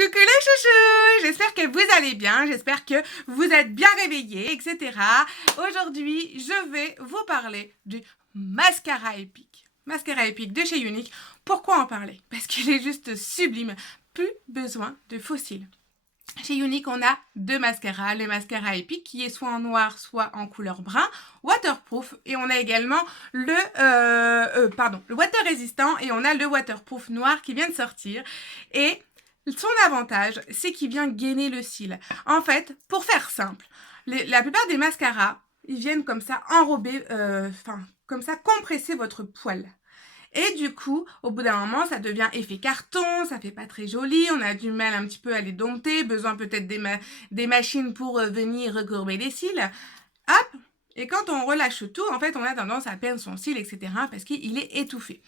Coucou les chouchous, j'espère que vous allez bien, j'espère que vous êtes bien réveillés, etc. Aujourd'hui, je vais vous parler du mascara épique. Mascara épique de chez Younique. Pourquoi en parler? Parce qu'il est juste sublime. Plus besoin de fossiles. Chez Younique, on a deux mascaras. Le mascara épique qui est soit en noir, soit en couleur brun, waterproof. Et on a également le water résistant et on a le waterproof noir qui vient de sortir. Et son avantage, c'est qu'il vient gainer le cil. En fait, pour faire simple, la plupart des mascaras, ils viennent comme ça enrober, comme ça compresser votre poil. Et du coup, au bout d'un moment, ça devient effet carton, ça fait pas très joli, on a du mal un petit peu à les dompter, besoin peut-être des machines pour venir recourber les cils. Hop! Et quand on relâche tout, en fait, on a tendance à perdre son cil, etc. parce qu'il est étouffé.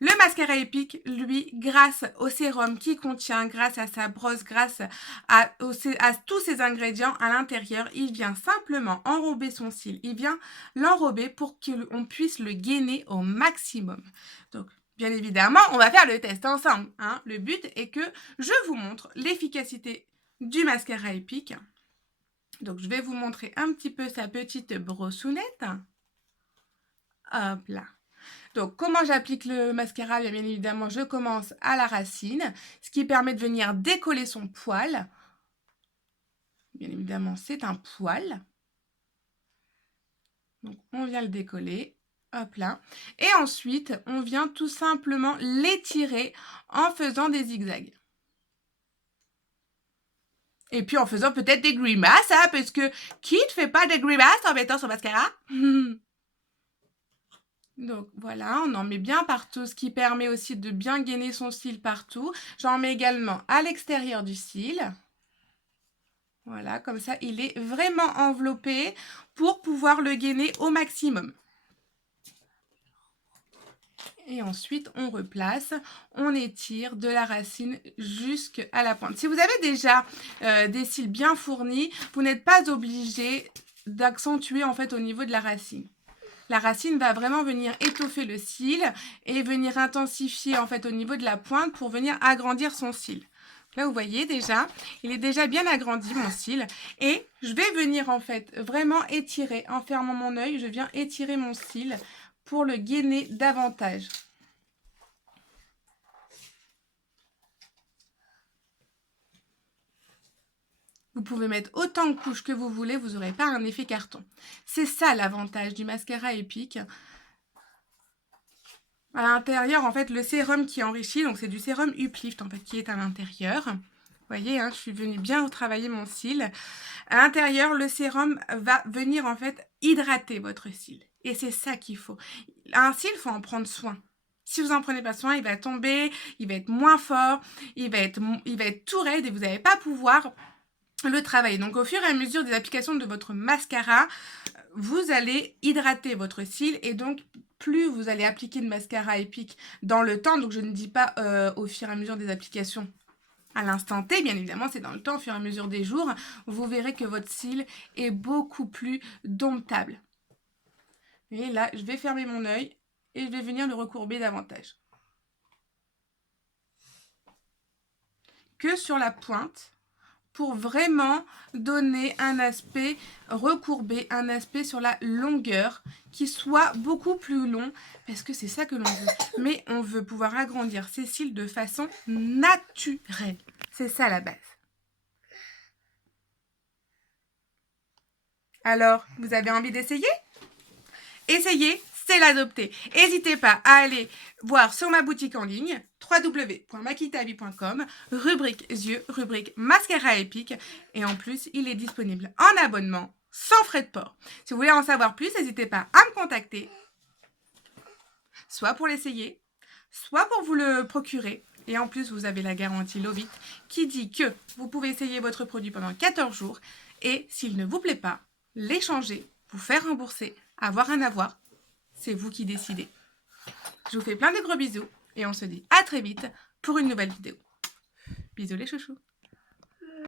Le mascara épique, lui, grâce au sérum qui contient, grâce à sa brosse, grâce à tous ses ingrédients à l'intérieur, il vient simplement enrober son cil. Il vient l'enrober pour qu'on puisse le gainer au maximum. Donc, bien évidemment, on va faire le test ensemble. Hein. Le but est que je vous montre l'efficacité du mascara épique. Donc, je vais vous montrer un petit peu sa petite brossounette. Hop là. Donc, comment j'applique le mascara? Bien évidemment, je commence à la racine, ce qui permet de venir décoller son poil. Bien évidemment, c'est un poil. Donc, on vient le décoller. Hop là. Et ensuite, on vient tout simplement l'étirer en faisant des zigzags. Et puis en faisant peut-être des grimaces, hein, parce que qui ne fait pas des grimaces en mettant son mascara? Donc voilà, on en met bien partout, ce qui permet aussi de bien gainer son cil partout. J'en mets également à l'extérieur du cil. Voilà, comme ça, il est vraiment enveloppé pour pouvoir le gainer au maximum. Et ensuite, on replace, on étire de la racine jusqu'à la pointe. Si vous avez déjà des cils bien fournis, vous n'êtes pas obligé d'accentuer en fait au niveau de la racine. La racine va vraiment venir étoffer le cil et venir intensifier en fait au niveau de la pointe pour venir agrandir son cil. Là, vous voyez déjà, il est déjà bien agrandi mon cil et je vais venir en fait vraiment étirer en fermant mon œil. Je viens étirer mon cil pour le gainer davantage. Vous pouvez mettre autant de couches que vous voulez, vous n'aurez pas un effet carton. C'est ça l'avantage du mascara épique. À l'intérieur, en fait, le sérum qui enrichit, donc c'est du sérum Uplift, en fait, qui est à l'intérieur. Vous voyez, hein, je suis venue bien travailler mon cil. À l'intérieur, le sérum va venir, en fait, hydrater votre cil. Et c'est ça qu'il faut. Un cil, il faut en prendre soin. Si vous n'en prenez pas soin, il va tomber, il va être moins fort, il va être tout raide et vous n'allez pas pouvoir le travailler. Donc, au fur et à mesure des applications de votre mascara, vous allez hydrater votre cil et donc plus vous allez appliquer de mascara épique dans le temps, donc je ne dis pas au fur et à mesure des applications à l'instant T, bien évidemment c'est dans le temps, au fur et à mesure des jours, vous verrez que votre cil est beaucoup plus domptable. Et là, je vais fermer mon œil et je vais venir le recourber davantage. Que sur la pointe, pour vraiment donner un aspect recourbé, un aspect sur la longueur qui soit beaucoup plus long, parce que c'est ça que l'on veut. Mais on veut pouvoir agrandir ses cils de façon naturelle. C'est ça la base. Alors, vous avez envie d'essayer? Essayez, c'est l'adopter. N'hésitez pas à aller voir sur ma boutique en ligne www.makitavi.com, rubrique yeux, rubrique mascara épique. Et en plus, il est disponible en abonnement, sans frais de port. Si vous voulez en savoir plus, n'hésitez pas à me contacter, soit pour l'essayer, soit pour vous le procurer. Et en plus, vous avez la garantie Lovit qui dit que vous pouvez essayer votre produit pendant 14 jours. Et s'il ne vous plaît pas, l'échanger, vous faire rembourser, avoir un avoir, c'est vous qui décidez. Je vous fais plein de gros bisous et on se dit à très vite pour une nouvelle vidéo. Bisous les chouchous.